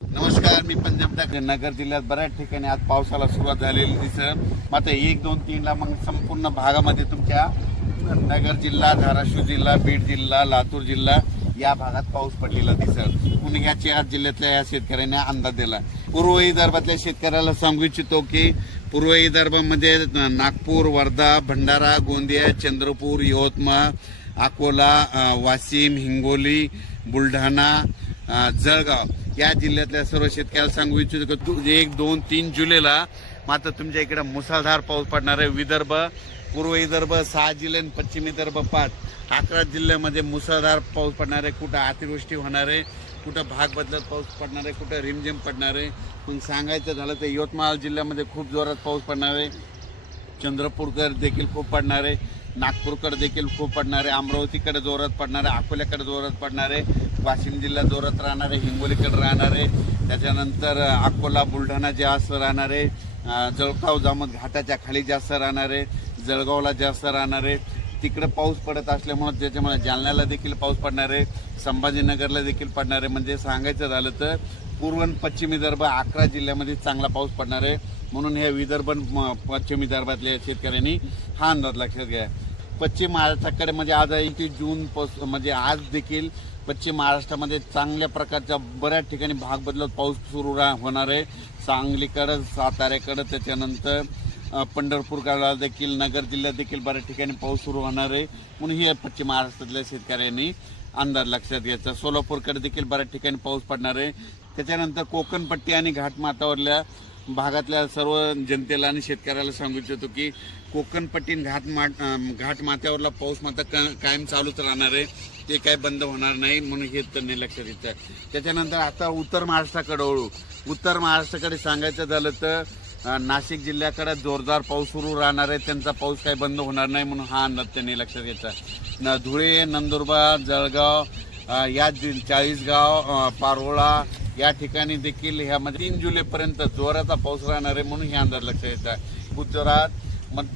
नमस्कार, मी पंजाब नगर जिल्ह्यात बऱ्याच ठिकाणी आज पावसाला सुरुवात झालेली दिसत. मात्र 1, 2, 3 ला मग संपूर्ण भागामध्ये तुमच्या नगर जिल्हा, धाराशिव जिल्हा, बीड जिल्हा, लातूर जिल्हा या भागात पाऊस पडलेला दिसत. पुणे या 4 जिल्ह्यातल्या या शेतकऱ्यांनी अंदाज दिला. पूर्व विदर्भातल्या शेतकऱ्याला सांगू इच्छितो की पूर्व विदर्भामध्ये नागपूर, वर्धा, भंडारा, गोंदिया, चंद्रपूर, यवतमाळ, अकोला, वाशिम, हिंगोली, बुलढाणा, जळगाव या जिल्ह्यातल्या सर्व शेतकऱ्याला सांगू इच्छितो की 1, 2, 3 जुलैला मात्र तुमच्या इकडे मुसळधार पाऊस पडणार आहे. विदर्भ, पूर्व विदर्भ 6 जिल्हे, पश्चिम विदर्भ 5, 11 जिल्ह्यामध्ये मुसळधार पाऊस पडणार आहे. कुठं अतिवृष्टी होणार आहे, कुठं भाग बदलत पाऊस पडणार आहे, कुठं रिमझिम पडणार आहे. पण सांगायचं झालं तर यवतमाळ जिल्ह्यामध्ये खूप जोरात पाऊस पडणार आहे. चंद्रपूरकर देखील खूप पडणार आहे, नागपूरकडे देखील खूप पडणार आहे, अमरावतीकडे जोरात पडणार आहे, अकोल्याकडे जोरात पडणार आहे, वाशिम जिल्हा जोरात राहणार आहे, हिंगोलीकडे राहणार आहे, त्याच्यानंतर अकोला, बुलढाणा जास्त राहणार आहे, जळगाव जामोद घाटाच्या खाली जास्त राहणार आहे, जळगावला जास्त राहणार आहे. तिकडे पाऊस पडत असल्यामुळे त्याच्यामुळे जालन्याला देखील पाऊस पडणार आहे, संभाजीनगरला देखील पडणार आहे. म्हणजे सांगायचं झालं तर पूर्व आणि पश्चिम विदर्भ 11 जिल्ह्यामध्ये चांगला पाऊस पडणार आहे. म्हणून हे विदर्भ पश्चिम विदर्भातल्या शेतकऱ्यांनी हा अंदाज लक्षात घ्या. पश्चिम महाराष्ट्राकडे म्हणजे आज 31 जून म्हणजे आज देखील पश्चिम महाराष्ट्रामध्ये चांगल्या प्रकारच्या बऱ्याच ठिकाणी भाग बदलत पाऊस सुरू होणार आहे. सांगलीकडं, साताऱ्याकडं, त्याच्यानंतर पंढरपूरकडे देखील, नगर जिल्ह्यात देखील बऱ्याच ठिकाणी पाऊस सुरू होणार आहे. म्हणून हे पश्चिम महाराष्ट्रातल्या शेतकऱ्यांनी अंदाज लक्षात घ्यायचा. सोलापूरकडे देखील बऱ्याच ठिकाणी पाऊस पडणार आहे. त्याच्यानंतर कोकणपट्टी आणि घाटमाथ्यावरल्या भागातल्या सर्व जनतेला आणि शेतकऱ्याला सांगू इच्छितो की कोकणपट्टी घाटमाथ्यावरला पाऊस मात्र कायम चालूच राहणार आहे, ते काय बंद होणार नाही. म्हणून हे त्यांनी लक्षात घ्यायचं. त्याच्यानंतर आता उत्तर महाराष्ट्राकडे वळू. उत्तर महाराष्ट्राकडे सांगायचं झालं तर नाशिक जिल्ह्याकडे जोरदार पाऊस सुरू राहणार आहे, त्यांचा पाऊस काही बंद होणार नाही. म्हणून हा अंदाज त्यांनी लक्षात घ्यायचा. धुळे, नंदुरबार, जळगाव या 40गाव, पारोळा या ठिकाणी देखील ह्यामध्ये 3 जुलैपर्यंत जोराचा पाऊस राहणार आहे. म्हणून हे अंदाज लक्षात घ्यायचा. गुजरात, मध्य